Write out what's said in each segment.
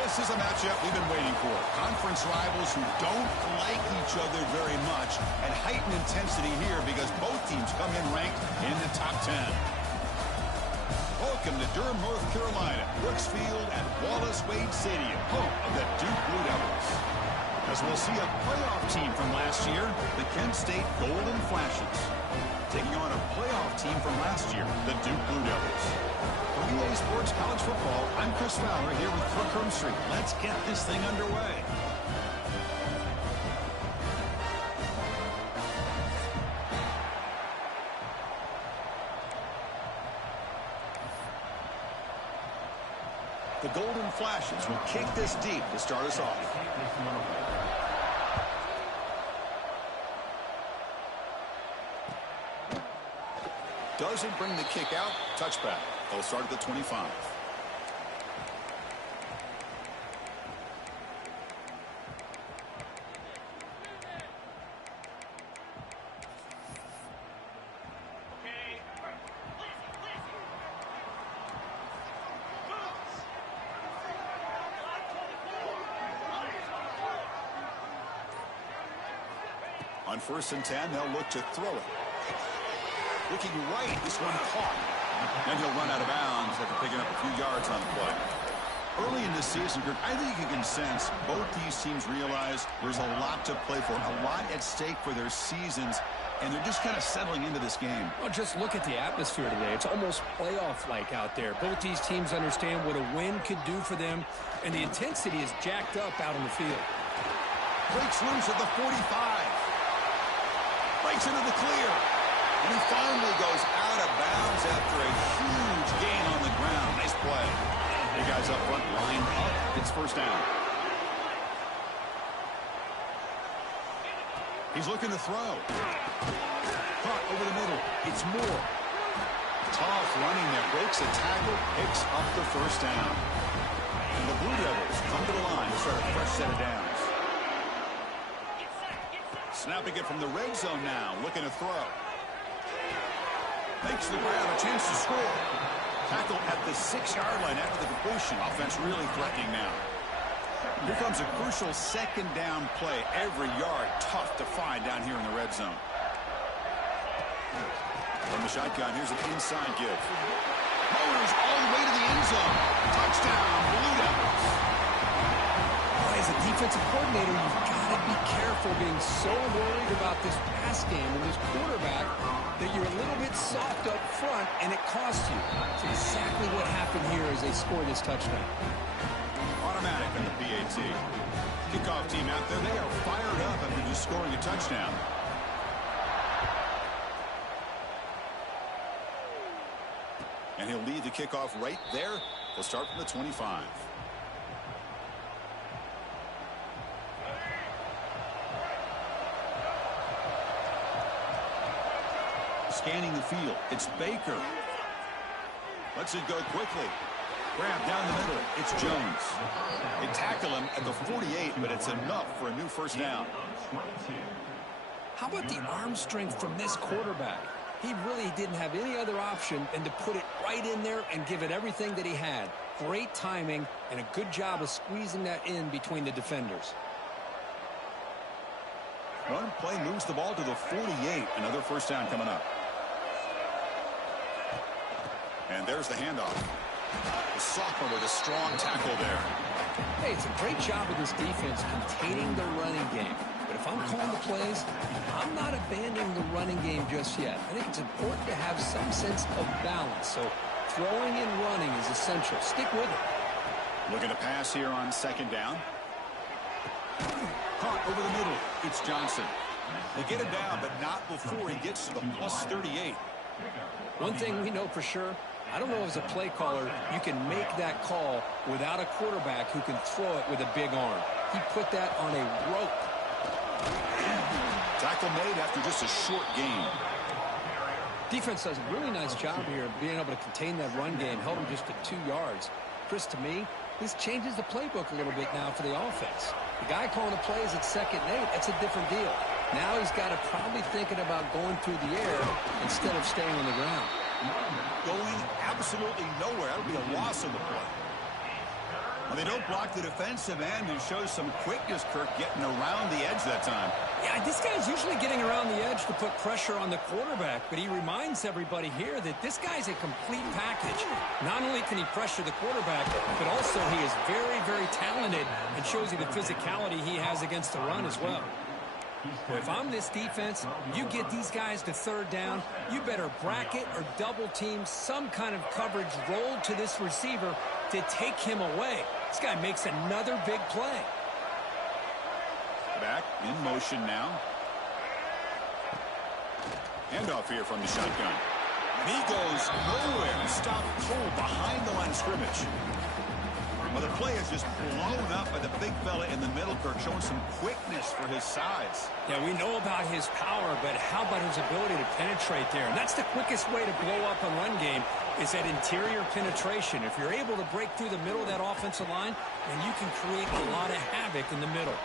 This is a matchup we've been waiting for. Conference rivals who don't like each other very much, and heightened intensity here because both teams come in ranked in the top 10. Welcome to Durham, North Carolina, Brooks Field at Wallace Wade Stadium, home of the Duke Blue Devils. As we'll see a playoff team from last year, the Kent State Golden Flashes, taking on a playoff team from last year, the Duke Blue Devils. For EA Sports College Football, I'm Chris Fowler here with Brooke Hermstreet. Let's get this thing underway. The Golden Flashes will kick this deep to start us off. Doesn't bring the kick out. Touchback. They'll start at the 25. On 1st and 10, they'll look to throw it. Looking right, this one caught. Then he'll run out of bounds after picking up a few yards on the play. Early in this season, Kirk, I think you can sense both these teams realize there's a lot to play for, a lot at stake for their seasons, and they're just kind of settling into this game. Well, just look at the atmosphere today. It's almost playoff-like out there. Both these teams understand what a win could do for them, and the intensity is jacked up out on the field. Breaks loose at the 45. Breaks into the clear. And he finally goes out of bounds after a huge gain on the ground. Nice play. The guys up front lined up. It's 1st down. He's looking to throw. Caught over the middle. It's Moore. Tough running there. Breaks a tackle. Picks up the 1st down. And the Blue Devils come to the line to start a fresh set of downs. Snapping it from the red zone now. Looking to throw. Makes the grab, a chance to score. Tackle at the 6-yard line after the completion. Offense really threatening now. Here comes a crucial 2nd down play. Every yard tough to find down here in the red zone. From the shotgun, here's an inside give. Motors all the way to the end zone. Touchdown, Blue Devils. As a defensive coordinator, you've got to be careful being so worried about this pass game and this quarterback that you're a little bit soft up front, and it costs you. It's exactly what happened here as they scored this touchdown. Automatic on the PAT. Kickoff team out there, they are fired up after just scoring a touchdown. And he'll lead the kickoff right there. They'll start from the 25. Scanning the field. It's Baker. Lets it go quickly. Grab down the middle. It's Jones. They tackle him at the 48, but it's enough for a new 1st down. How about the arm strength from this quarterback? He really didn't have any other option than to put it right in there and give it everything that he had. Great timing and a good job of squeezing that in between the defenders. Run play moves the ball to the 48. Another 1st down coming up. And there's the handoff. The sophomore with a strong tackle there. Hey, it's a great job of this defense containing the running game. But if I'm calling the plays, I'm not abandoning the running game just yet. I think it's important to have some sense of balance. So throwing and running is essential. Stick with it. Looking to pass here on 2nd down. Caught over the middle. It's Johnson. They get him down, but not before he gets to the plus 38. One thing we know for sure, I don't know as a play caller, you can make that call without a quarterback who can throw it with a big arm. He put that on a rope. Tackle made after just a short gain. Defense does a really nice job here of being able to contain that run game, held him just at 2 yards. Chris, to me, this changes the playbook a little bit now for the offense. The guy calling the plays at 2nd and 8, that's a different deal. Now he's got to probably thinking about going through the air instead of staying on the ground. Going absolutely nowhere. That would be a loss of the play. Well, they don't block the defensive end and shows some quickness, Kirk, getting around the edge that time. Yeah, this guy's usually getting around the edge to put pressure on the quarterback, but he reminds everybody here that this guy's a complete package. Not only can he pressure the quarterback, but also he is very, very talented and shows you the physicality he has against the run as well. Well, if I'm this defense, you get these guys to third down, you better bracket or double team some kind of coverage roll to this receiver to take him away. This guy makes another big play. Back in motion now. Handoff here from the shotgun. And he goes nowhere. Stopped cold behind the line of scrimmage. Well, the play is just blown up by the big fella in the middle, Kirk, showing some quickness for his size. Yeah, we know about his power, but how about his ability to penetrate there? And that's the quickest way to blow up a run game is that interior penetration. If you're able to break through the middle of that offensive line, then you can create a lot of havoc in the middle.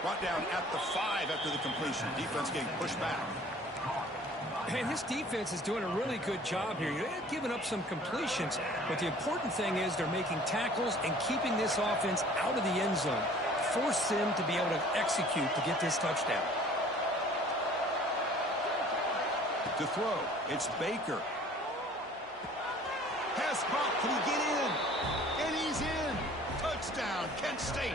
Brought down at the 5 after the completion. Defense getting pushed back. And this defense is doing a really good job here. You're giving up some completions, but the important thing is they're making tackles and keeping this offense out of the end zone. Force them to be able to execute to get this touchdown. To throw, it's Baker. Pass caught. Can he get in? And he's in. Touchdown, Kent State.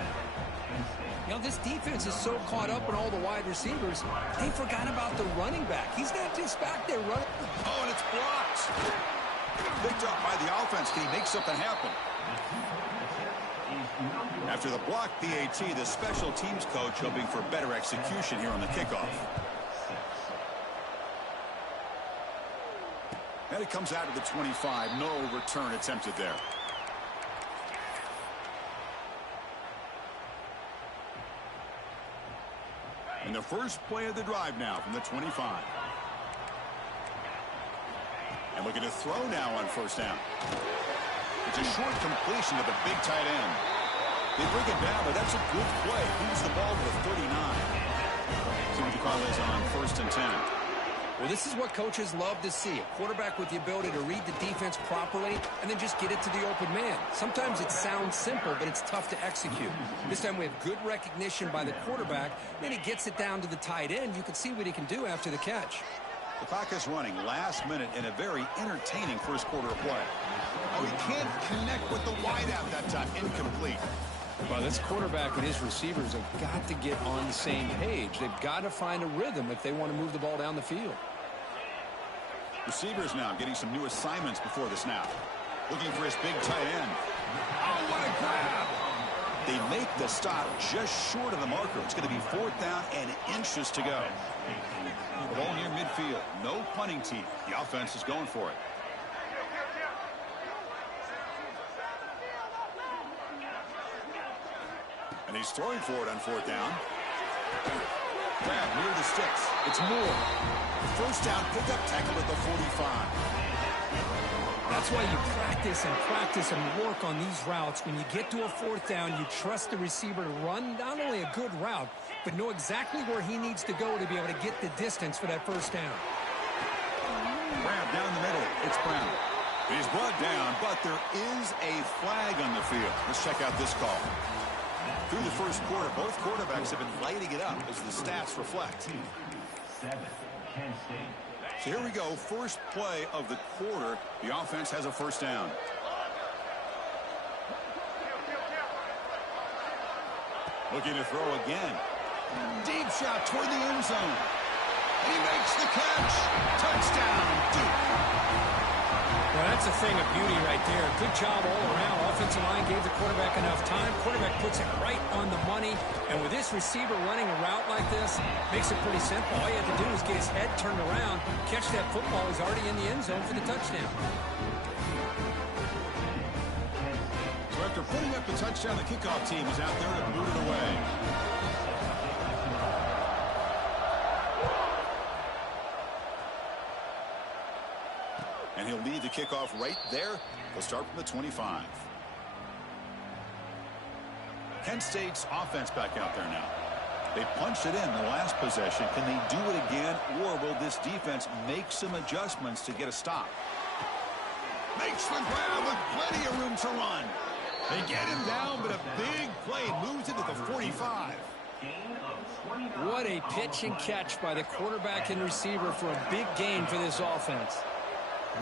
You know, this defense is so caught up in all the wide receivers, they forgot about the running back. He's not just back there running. Oh, and it's blocked. Picked up by the offense. Can he make something happen? After the block PAT, the special teams coach hoping for better execution here on the kickoff. And it comes out of the 25. No return attempted there. And the first play of the drive now from the 25. And looking to throw now on first down. It's a short completion to the big tight end. They bring it down, but that's a good play. Moves the ball to the 39. See what the call is on 1st and 10. Well, this is what coaches love to see. A quarterback with the ability to read the defense properly and then just get it to the open man. Sometimes it sounds simple, but it's tough to execute. This time we have good recognition by the quarterback. Then he gets it down to the tight end. You can see what he can do after the catch. The clock is running last minute in a very entertaining first quarter of play. Oh, he can't connect with the wideout that time. Incomplete. Well, this quarterback and his receivers have got to get on the same page. They've got to find a rhythm if they want to move the ball down the field. Receivers now getting some new assignments before the snap. Looking for his big tight end. Oh, what a grab! They make the stop just short of the marker. It's going to be 4th down and inches to go. The ball near midfield. No punting team. The offense is going for it. And he's throwing for it on 4th down. Grab near the sticks. It's Moore. First down pickup tackle at the 45. That's why you practice and work on these routes. When you get to a 4th down, you trust the receiver to run not only a good route, but know exactly where he needs to go to be able to get the distance for that first down. Grab down the middle. It's Brown. He's brought down, but there is a flag on the field. Let's check out this call. Through the first quarter, both quarterbacks have been lighting it up as the stats reflect. So here we go, first play of the quarter. The offense has a first down. Looking to throw again. Deep shot toward the end zone. He makes the catch. Touchdown, Duke. Well, that's a thing of beauty right there. Good job all around. Offensive line gave the quarterback enough time. Quarterback puts it right on the money. And with this receiver running a route like this, makes it pretty simple. All you have to do is get his head turned around, catch that football. He's already in the end zone for the touchdown. So after putting up the touchdown, the kickoff team is out there to boot it away. And he'll lead the kickoff right there. He'll start from the 25. Kent State's offense back out there now. They punched it in the last possession. Can they do it again, or will this defense make some adjustments to get a stop? Makes the grab with plenty of room to run. They get him down, but a big play moves into the 45. What a pitch and catch by the quarterback and receiver for a big gain for this offense.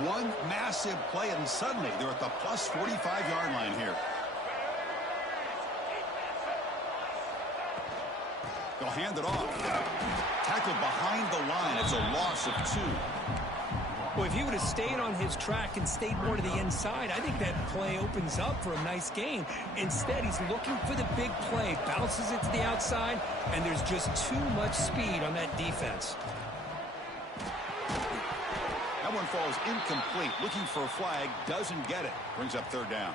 One massive play, and suddenly they're at the plus 45-yard line here. They'll hand it off. Tackled behind the line. It's a loss of 2. Well, if he would have stayed on his track and stayed more to the inside, I think that play opens up for a nice gain. Instead, he's looking for the big play, bounces it to the outside, and there's just too much speed on that defense. That one falls incomplete. Looking for a flag, doesn't get it. Brings up 3rd down.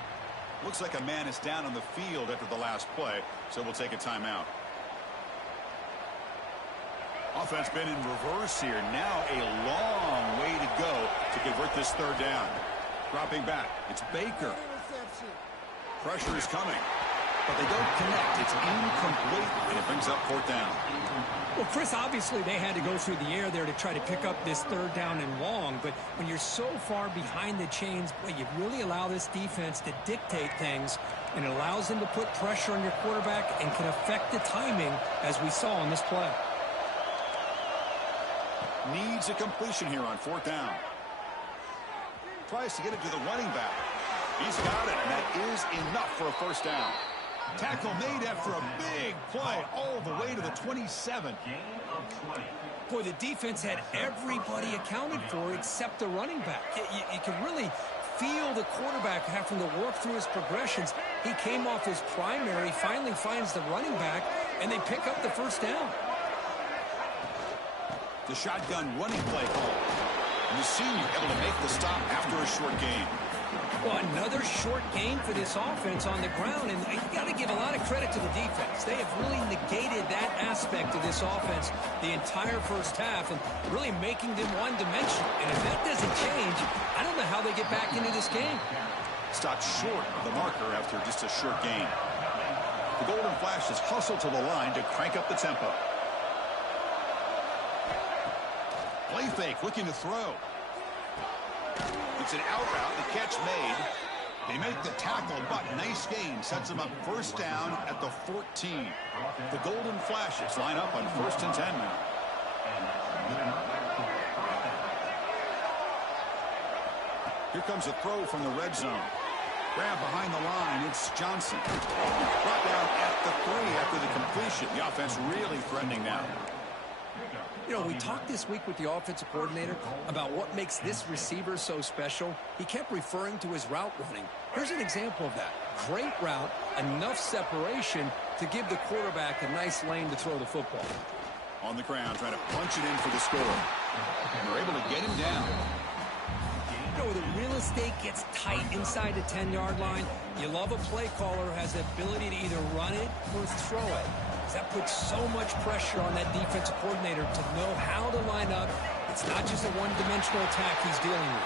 Looks like a man is down on the field after the last play, so we'll take a timeout. Offense been in reverse here. Now a long way to go to convert this 3rd down. Dropping back. It's Baker. Pressure is coming, but they don't connect. It's incomplete, and it brings up 4th down. Well, Chris, obviously they had to go through the air there to try to pick up this 3rd down and long, but when you're so far behind the chains, boy, you really allow this defense to dictate things, and it allows them to put pressure on your quarterback and can affect the timing, as we saw on this play. Needs a completion here on 4th down. Tries to get it to the running back. He's got it, and that is enough for a 1st down. Tackle made after a big play all the way to the 27. Boy, the defense had everybody accounted for except the running back. You can really feel the quarterback having to work through his progressions. He came off his primary, finally finds the running back, and they pick up the 1st down. The shotgun running play call. And the senior able to make the stop after a short gain. Well, another short gain for this offense on the ground, and you got to give a lot of credit to the defense. They have really negated that aspect of this offense the entire 1st half and really making them one-dimensional. And if that doesn't change, I don't know how they get back into this game. Stopped short of the marker after just a short gain. The Golden Flashes hustle to the line to crank up the tempo. Play fake, looking to throw. It's an out route, the catch made. They make the tackle, but nice gain. Sets them up 1st down at the 14. The Golden Flashes line up on 1st and 10 now. Here comes a throw from the red zone. Grab behind the line, it's Johnson. Brought down at the 3 after the completion. The offense really threatening now. You know, we talked this week with the offensive coordinator about what makes this receiver so special. He kept referring to his route running. Here's an example of that. Great route, enough separation to give the quarterback a nice lane to throw the football. On the ground, trying to punch it in for the score. And they're able to get him down. You know, the real estate gets tight inside the 10-yard line. You love a play caller who has the ability to either run it or throw it. That puts so much pressure on that defensive coordinator to know how to line up. It's not just a one-dimensional attack he's dealing with.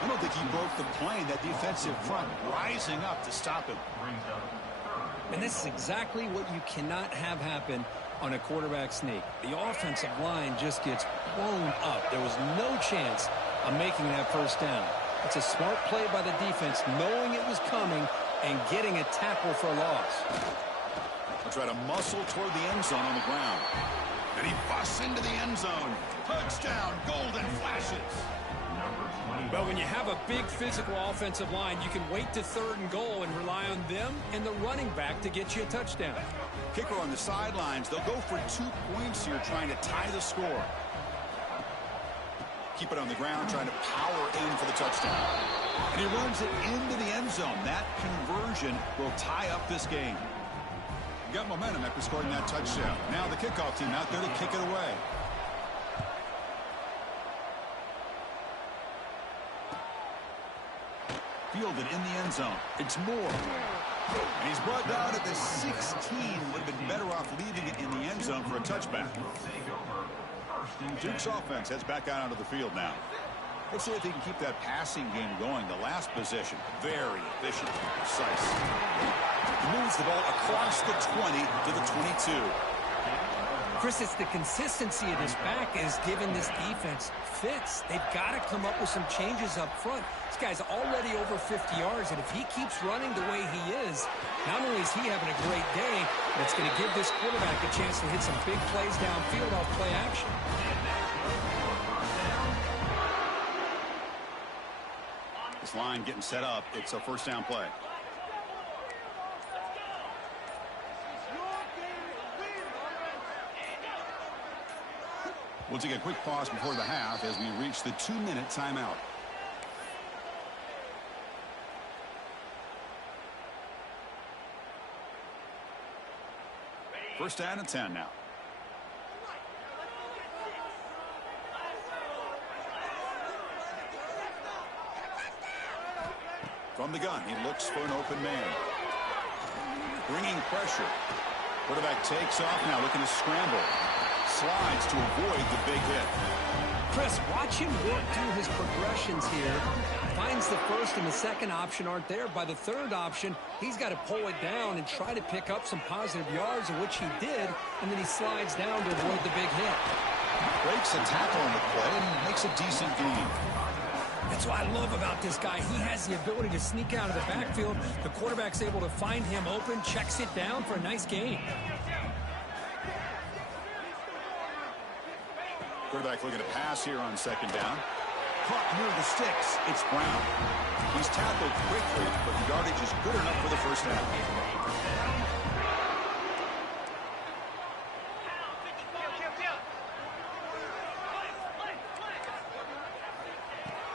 I don't think he broke the plane. That defensive front rising up to stop him. And this is exactly what you cannot have happen on a quarterback sneak. The offensive line just gets blown up. There was no chance of making that 1st down. It's a smart play by the defense, knowing it was coming and getting a tackle for a loss. Try to muscle toward the end zone on the ground. And he busts into the end zone. Touchdown, Golden Flashes. Well, when you have a big physical offensive line, you can wait to 3rd and goal and rely on them and the running back to get you a touchdown. Kicker on the sidelines. They'll go for 2 points here, trying to tie the score. Keep it on the ground, trying to power in for the touchdown. And he runs it into the end zone. That conversion will tie up this game. Got momentum after scoring that touchdown. Now the kickoff team out there to kick it away. Fielded in the end zone. It's Moore. And he's brought down at the 16. Would have been better off leaving it in the end zone for a touchback. Duke's offense heads back out onto the field now. Let's see if they can keep that passing game going. The last possession, very efficient and precise. He moves the ball across the 20 to the 22. Chris, it's the consistency of this back is giving this defense fits. They've got to come up with some changes up front. This guy's already over 50 yards, and if he keeps running the way he is, not only is he having a great day, but it's going to give this quarterback a chance to hit some big plays downfield off play action. This line getting set up. It's a first down play. We'll take a quick pause before the half as we reach the 2-minute timeout. First down and 10 now. From the gun, he looks for an open man. Bringing pressure. Quarterback takes off now, looking to scramble. Slides to avoid the big hit. Chris, watch him work through his progressions here. Finds the first and the second option aren't there. By the third option, he's got to pull it down and try to pick up some positive yards, of which he did, and then he slides down to avoid the big hit. Breaks a tackle on the play and makes a decent gain. That's what I love about this guy. He has the ability to sneak out of the backfield. The quarterback's able to find him open, checks it down for a nice gain. Quarterback looking to pass here on second down. Caught near the sticks. It's Brown. He's tackled quickly, but the yardage is good enough for the first down.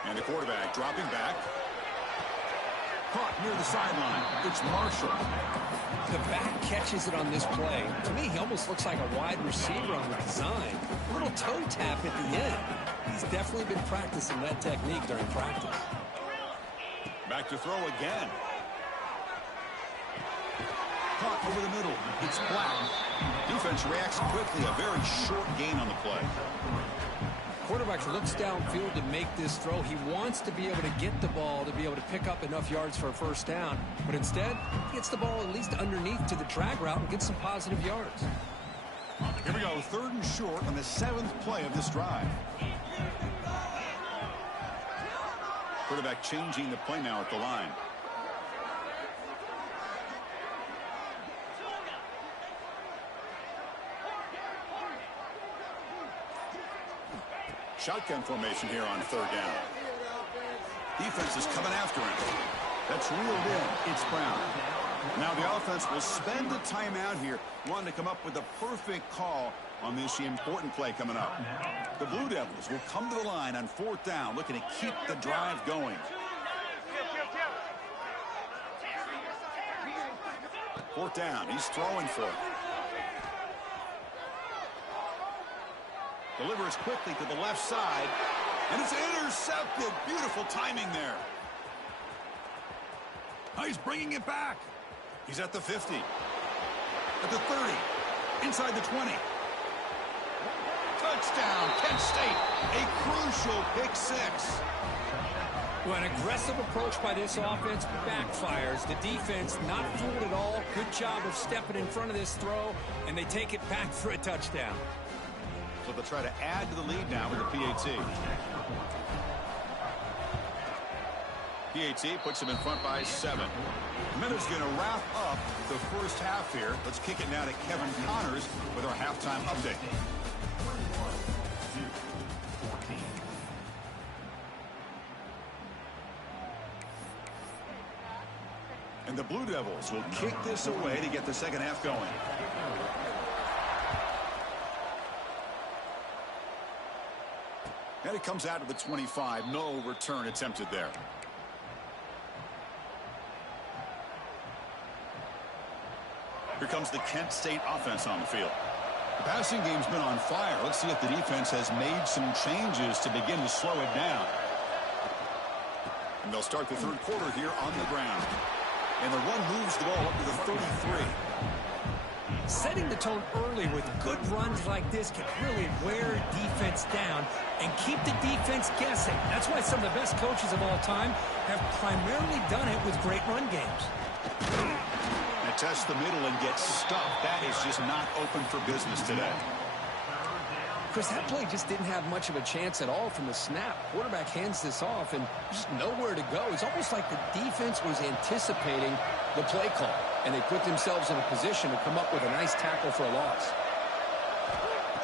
And the quarterback dropping back. Caught near the sideline. It's Marshall. The back catches it on this play. To me, he almost looks like a wide receiver on the design. A little toe tap at the end. He's definitely been practicing that technique during practice. Back to throw again. Caught over the middle. It's Black. Defense reacts quickly. A very short gain on the play. Quarterback looks downfield to make this throw. He wants to be able to get the ball to be able to pick up enough yards for a first down. But instead, he gets the ball at least underneath to the drag route and gets some positive yards. Here we go, 3rd and short on the 7th play of this drive. Quarterback changing the play now at the line. Shotgun formation here on 3rd down. Defense is coming after him. That's reeled in. It's Brown. Now the offense will spend the timeout here, wanting to come up with the perfect call on this important play coming up. The Blue Devils will come to the line on 4th down, looking to keep the drive going. Fourth down. He's throwing for it. Delivers quickly to the left side, and it's intercepted. Beautiful timing there. Now he's bringing it back. He's at the 50, at the 30, inside the 20. Touchdown, Kent State. A crucial pick six. Well, an aggressive approach by this offense backfires. The defense not fooled at all. Good job of stepping in front of this throw, and they take it back for a touchdown. So they'll try to add to the lead now with the PAT. PAT puts him in front by 7. Minutes going to wrap up the first half here. Let's kick it now to Kevin Connors with our halftime update. And the Blue Devils will kick this away to get the second half going. And it comes out of the 25. No return attempted there. Here comes the Kent State offense on the field. The passing game's been on fire. Let's see if the defense has made some changes to begin to slow it down. And they'll start the third quarter here on the ground. And the run moves the ball up to the 33. Setting the tone early with good runs like this can really wear defense down and keep the defense guessing. That's why some of the best coaches of all time have primarily done it with great run games. And test the middle and get stuffed. That is just not open for business today. Chris, that play just didn't have much of a chance at all from the snap. Quarterback hands this off, and just nowhere to go. It's almost like the defense was anticipating the play call, and they put themselves in a position to come up with a nice tackle for a loss.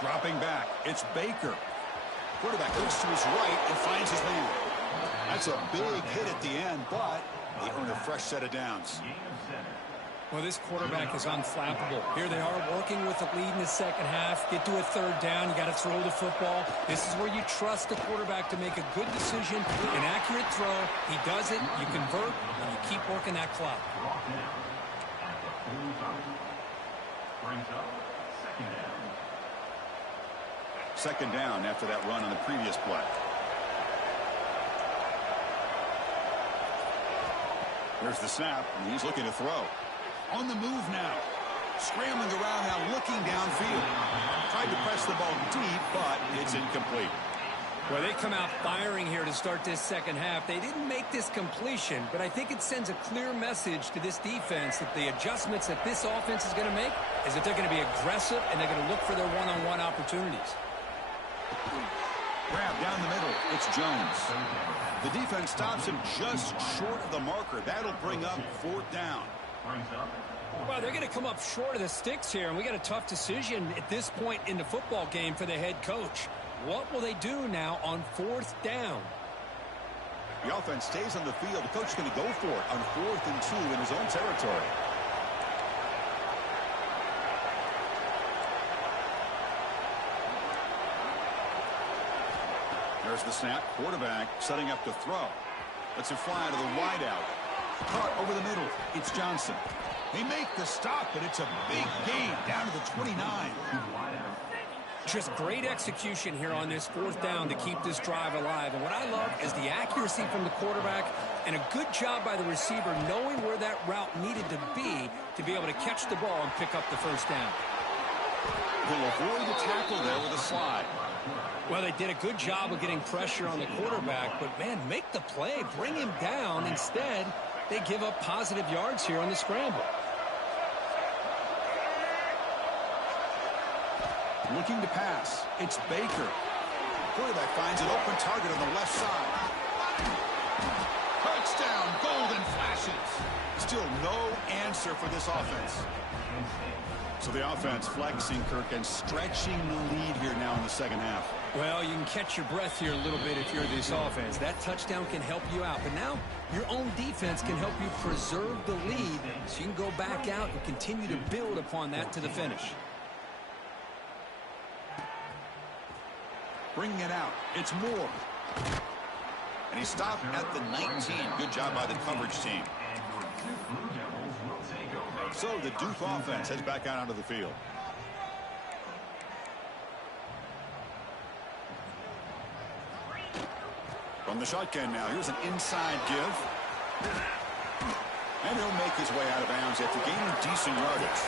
Dropping back, it's Baker. Quarterback looks to his right and finds his man. That's a big hit at the end, but they earn a fresh set of downs. Well, this quarterback is unflappable. Here they are working with the lead in the second half. Get to a third down. You got to throw the football. This is where you trust the quarterback to make a good decision, an accurate throw. He does it, you convert, and you keep working that clock. Second down after that run on the previous play. There's the snap, and he's looking to throw. On the move now. Scrambling around now, looking downfield. Tried to press the ball deep, but it's incomplete. Well, they come out firing here to start this second half. They didn't make this completion, but I think it sends a clear message to this defense that the adjustments that this offense is going to make is that they're going to be aggressive and they're going to look for their one-on-one opportunities. Grab down the middle. It's Jones. The defense stops him just short of the marker. That'll bring up fourth down. Well, they're going to come up short of the sticks here, and we got a tough decision at this point in the football game for the head coach. What will they do now on fourth down? The offense stays on the field. The coach is going to go for it on 4th and 2 in his own territory. There's the snap. Quarterback setting up to throw. Lets it fly to the wideout. Caught over the middle. It's Johnson. They make the stop, but it's a big gain down to the 29. Just great execution here on this fourth down to keep this drive alive. And what I love is the accuracy from the quarterback and a good job by the receiver knowing where that route needed to be able to catch the ball and pick up the first down. He'll avoid the tackle there with a slide. Well, they did a good job of getting pressure on the quarterback, but, man, make the play, bring him down. Instead, they give up positive yards here on the scramble. Looking to pass. It's Baker. Quarterback finds an open target on the left side. Touchdown, Golden Flashes. Still no answer for this offense. So the offense flexing, Kirk, and stretching the lead here now in the second half. Well, you can catch your breath here a little bit if you're this offense. That touchdown can help you out. But now your own defense can help you preserve the lead so you can go back out and continue to build upon that to the finish. Bringing it out. It's Moore. And he stopped at the 19. Good job by the coverage team. So the Duke offense heads back out onto the field. From the shotgun now, here's an inside give. And he'll make his way out of bounds after gaining decent yardage.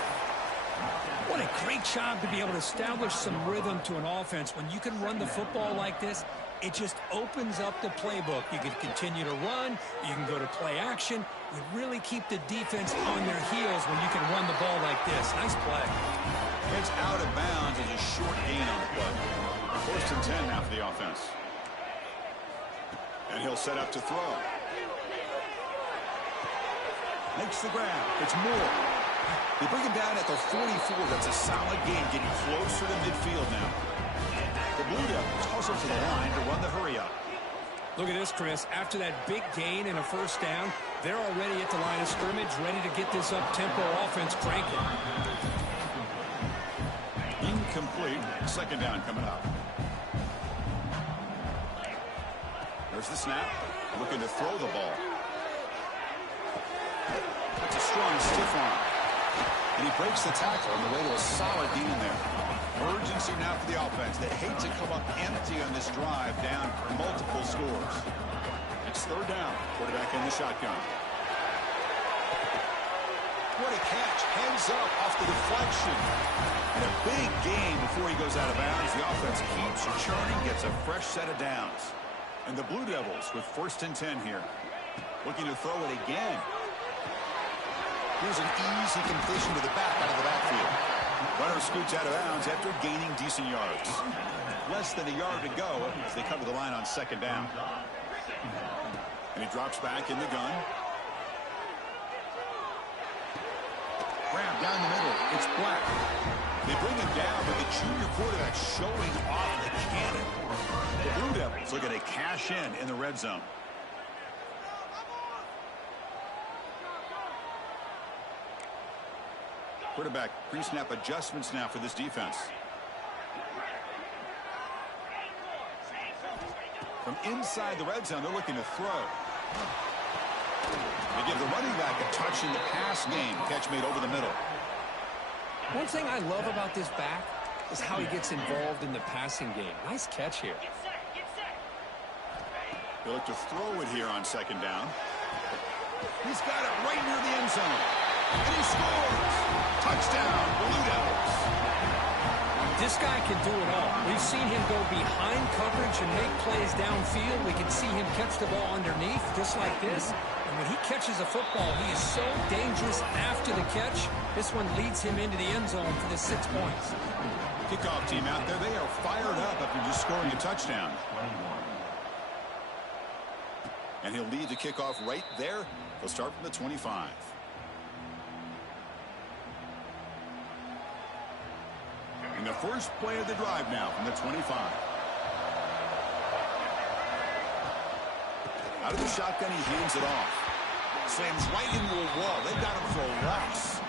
What a great job to be able to establish some rhythm to an offense. When you can run the football like this, it just opens up the playbook. You can continue to run. You can go to play action. You really keep the defense on their heels when you can run the ball like this. Nice play. It's out of bounds as a short gain on the play. 1st and 10 now for the offense. And he'll set up to throw. Makes the grab. It's Moore. They bring him down at the 44. That's a solid gain, getting closer to midfield now. The Blue Devils hustle to the line to run the hurry-up. Look at this, Chris. After that big gain and a first down, they're already at the line of scrimmage, ready to get this up-tempo offense cranking. Incomplete. Second down coming up. There's the snap. Looking to throw the ball. That's a strong stiff arm. And he breaks the tackle on the way to a solid gain there. Urgency now for the offense. They hate to come up empty on this drive down multiple scores. It's third down. Quarterback in the shotgun. What a catch. Heads up off the deflection. And a big gain before he goes out of bounds. The offense keeps churning, gets a fresh set of downs. And the Blue Devils with 1st and 10 here. Looking to throw it again. Here's an easy completion to the back out of the backfield. Runner scoots out of bounds after gaining decent yards. Less than a yard to go as they cover the line on second down. And he drops back in the gun. Grab down the middle. It's Black. They bring him down, but the junior quarterback showing off the cannon. The Blue Devils looking to cash in the red zone. Quarterback pre-snap adjustments now for this defense. From inside the red zone, they're looking to throw. They give the running back a touch in the pass game. Catch made over the middle. One thing I love about this back is how he gets involved in the passing game. Nice catch here. They look to throw it here on second down. He's got it right near the end zone. And he scores! Touchdown, Blue Devils. This guy can do it all. We've seen him go behind coverage and make plays downfield. We can see him catch the ball underneath, just like this. And when he catches a football, he is so dangerous after the catch. This one leads him into the end zone for the 6 points. Kickoff team out there, they are fired up after just scoring a touchdown. And he'll lead the kickoff right there. They'll start from the 25. And the first play of the drive now from the 25. Out of the shotgun, he hands it off. Slams right into a wall. They've got him for a loss.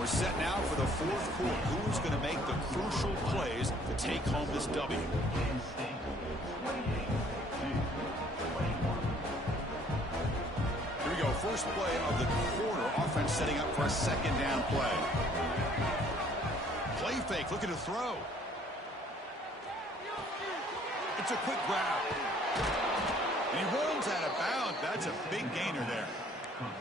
We're set now for the fourth quarter. Who's going to make the crucial plays to take home this W? Here we go. First play of the quarter. Offense setting up for a second down play. Play fake. Looking to throw. It's a quick grab. And he runs out of bounds. That's a big gainer there.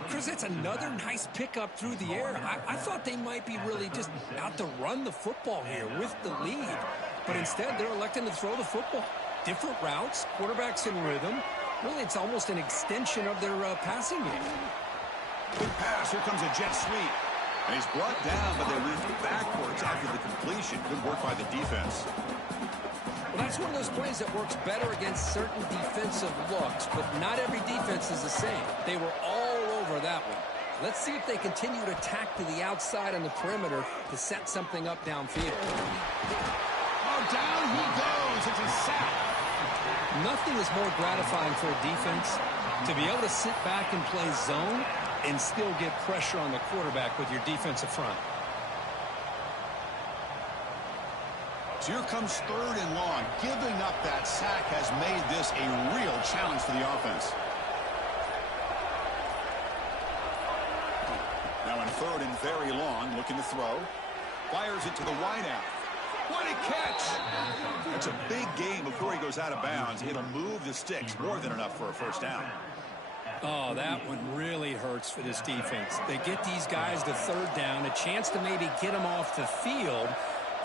Chris, that's another nice pickup through the air. I thought they might be really just out to run the football here with the lead. But instead, they're electing to throw the football. Different routes, quarterbacks in rhythm. Really, it's almost an extension of their passing game. Good pass. Here comes a jet sweep. And he's brought down, but they moved backwards after the completion. Good work by the defense. Well, that's one of those plays that works better against certain defensive looks, but not every defense is the same. They were all over that one. Let's see if they continue to attack to the outside on the perimeter to set something up downfield. Oh, down he goes. It's a sack. Nothing is more gratifying for a defense to be able to sit back and play zone and still get pressure on the quarterback with your defensive front. So here comes third and long. Giving up that sack has made this a real challenge for the offense. Now in third and very long, looking to throw. Fires it to the wideout. What a catch! That's a big gain before he goes out of bounds. It'll move the sticks more than enough for a first down. Oh, that one really hurts for this defense. They get these guys to third down, a chance to maybe get them off the field,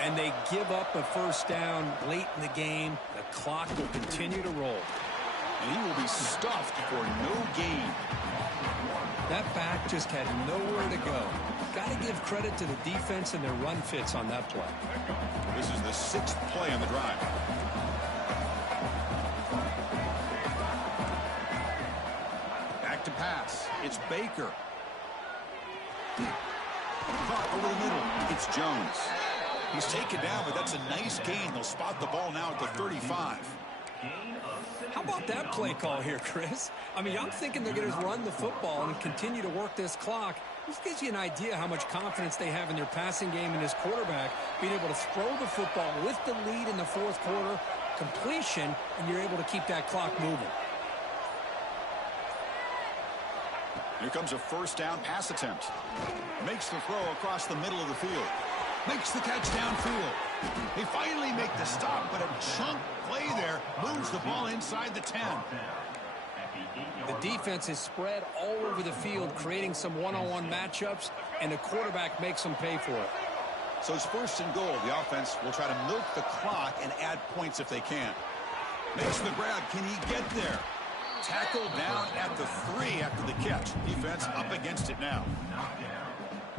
and they give up a first down late in the game. The clock will continue to roll. And he will be stuffed for no gain. That back just had nowhere to go. Got to give credit to the defense and their run fits on that play. This is the sixth play on the drive. Back to pass. It's Baker. Caught over the middle. It's Jones. He's taken down, but that's a nice gain. They'll spot the ball now at the 35. How about that play call here, Chris? I mean, I'm thinking they're going to run the football and continue to work this clock. This gives you an idea how much confidence they have in their passing game and his quarterback being able to throw the football with the lead in the fourth quarter, completion, and you're able to keep that clock moving. Here comes a first down pass attempt. Makes the throw across the middle of the field. Makes the catch downfield. They finally make the stop, but a chunk play there moves the ball inside the 10. The defense is spread all over the field, creating some one-on-one matchups, and the quarterback makes them pay for it. So it's first and goal. The offense will try to milk the clock and add points if they can. Makes the grab. Can he get there? Tackle down at the 3 after the catch. Defense up against it now.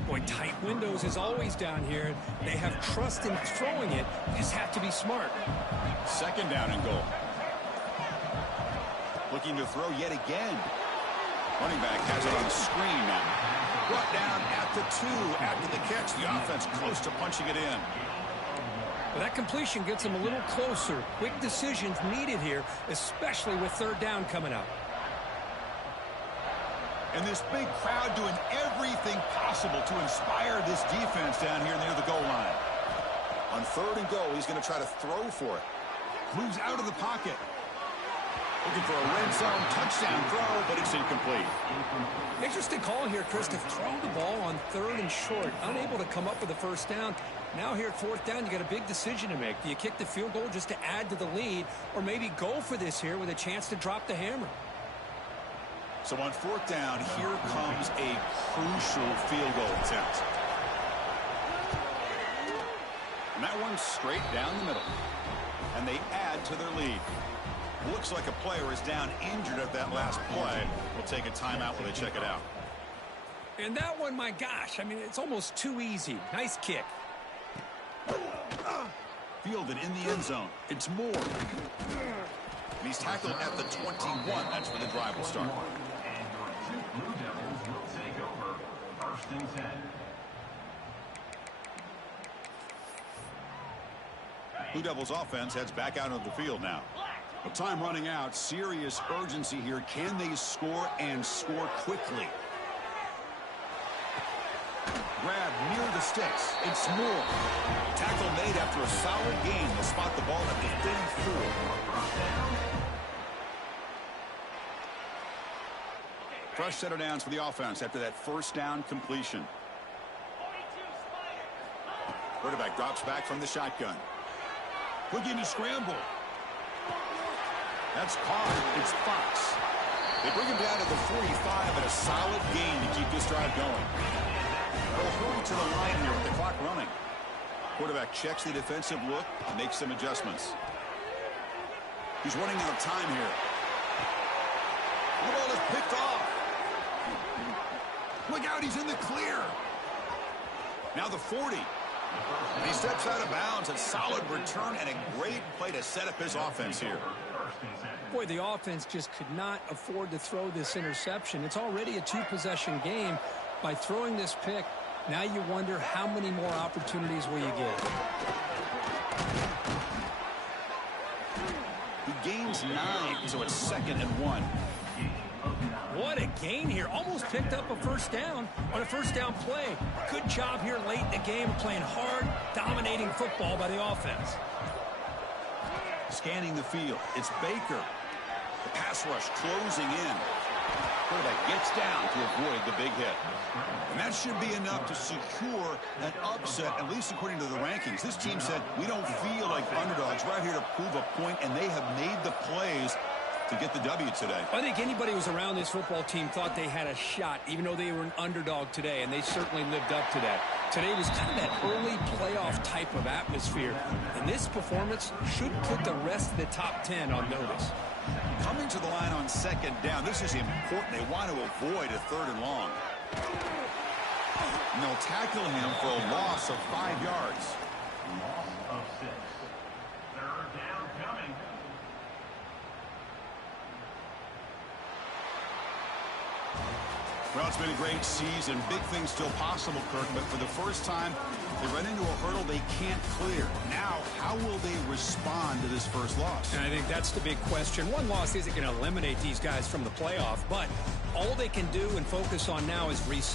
Boy, tight windows is always down here. They have trust in throwing it. You just have to be smart. Second down and goal. Looking to throw yet again. Running back has it on the screen now. Brought down at the 2 after the catch. The offense close to punching it in. Well, that completion gets them a little closer. Quick decisions needed here, especially with third down coming up. And this big crowd doing everything possible to inspire this defense down here near the goal line. On third and goal, he's going to try to throw for it. Moves out of the pocket. Looking for a red zone touchdown throw, but it's incomplete. Interesting call here, Chris, to throw the ball on third and short. Unable to come up with a first down. Now here at fourth down, you got a big decision to make. Do you kick the field goal just to add to the lead, or maybe go for this here with a chance to drop the hammer? So on fourth down, here comes a crucial field goal attempt. And that one's straight down the middle. And they add to their lead. Looks like a player is down injured at that last play. We'll take a timeout while they check it out. And that one, my gosh, I mean, it's almost too easy. Nice kick. Fielded in the end zone. It's Moore. And he's tackled at the 21. That's where the drive will start. Blue Devils will take over first and 10. Blue Devils offense heads back out of the field now. With time running out, serious urgency here. Can they score and score quickly? Grab near the sticks. It's Moore. Tackle made after a solid gain. They'll spot the ball at the 34. Fresh set of downs for the offense after that first down completion. Quarterback drops back from the shotgun. Looking to scramble. That's caught. It's Fox. They bring him down to the 45 and a solid gain to keep this drive going. They'll hurry to the line here with the clock running. Quarterback checks the defensive look and makes some adjustments. He's running out of time here. The ball is picked off. Look out, he's in the clear. Now the 40. And he steps out of bounds. A solid return and a great play to set up his offense here. Boy, the offense just could not afford to throw this interception. It's already a two-possession game. By throwing this pick, now you wonder how many more opportunities will you get. He gains 9, so it's 2nd and 1. What a gain here. Almost picked up a first down on a first down play. Good job here late in the game of playing hard, dominating football by the offense. Scanning the field. It's Baker. The pass rush closing in. Quarterback gets down to avoid the big hit. And that should be enough to secure an upset, at least according to the rankings. This team said, we don't feel like underdogs. We're out here to prove a point, and they have made the plays to get the W today. I think anybody who was around this football team thought they had a shot, even though they were an underdog today, and they certainly lived up to that. Today was kind of that early playoff type of atmosphere, and this performance should put the rest of the top 10 on notice. Coming to the line on 2nd down, this is important. They want to avoid a 3rd and long. And they'll tackle him for a loss of 5 yards. Loss of 6. Third down coming. Well, it's been a great season. Big things still possible, Kirk, but for the first time, they run into a hurdle they can't clear. Now, how will they respond to this first loss? And I think that's the big question. One loss isn't going to eliminate these guys from the playoff, but all they can do and focus on now is reset.